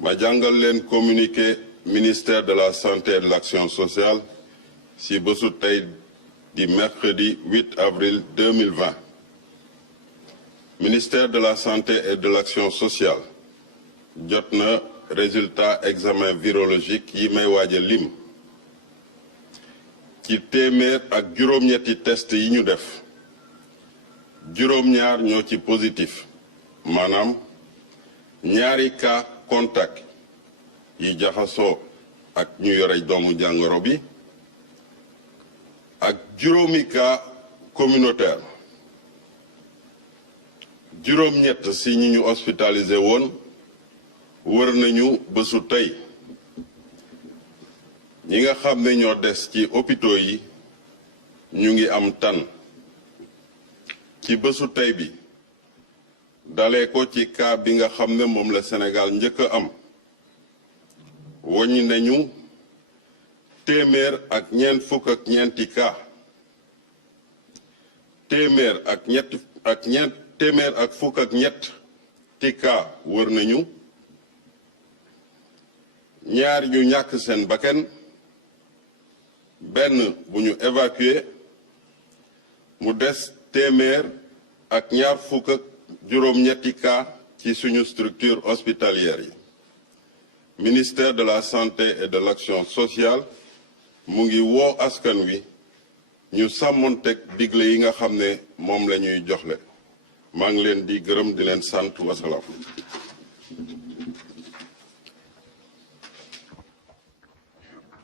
ma jàngal leen communiqué ministère de la santé et de l'action sociale si bésu tey di mercredi 8 avril 2020 ministère de la santé et de l'action sociale jot na résultat examen virologique yi may waaja lim ci téeméer ak juróom-ñetti test yi ñu def juróom-ñaar ñoo ci positif maanaam ñaari cas contact yi jaxasoo ak ñu yore doomu jàngoro bi ak juróomi cas communautaire juróom-ñett si ñi ñu hospitalisé woon wër nañu bésu tey ñi nga xam ne ñoo des ci hôpitaux yi ñu ngi am tan ci bésu tey bi dalee ko ci cas bi nga xam ne moom la Sénégal njëkk a am woññi nañu téeméer ak ñeent fukk ak ñeenti cas téeméer ak fukk ak ñett ti cas wër nañu ñaar ñu ñàkk seen bakkan benn bu ñu évacué mu des téeméer ak ñaar fukk ak juróom-ñetti cas ci suñu structure hospitalière yi ministère de la santé et de l'action sociale mu ngi woo askan wi ñu sàmmonteeg digle yi nga xam ne moom la ñuy joxle maa ngi leen di gërëm di leen sant wasalaam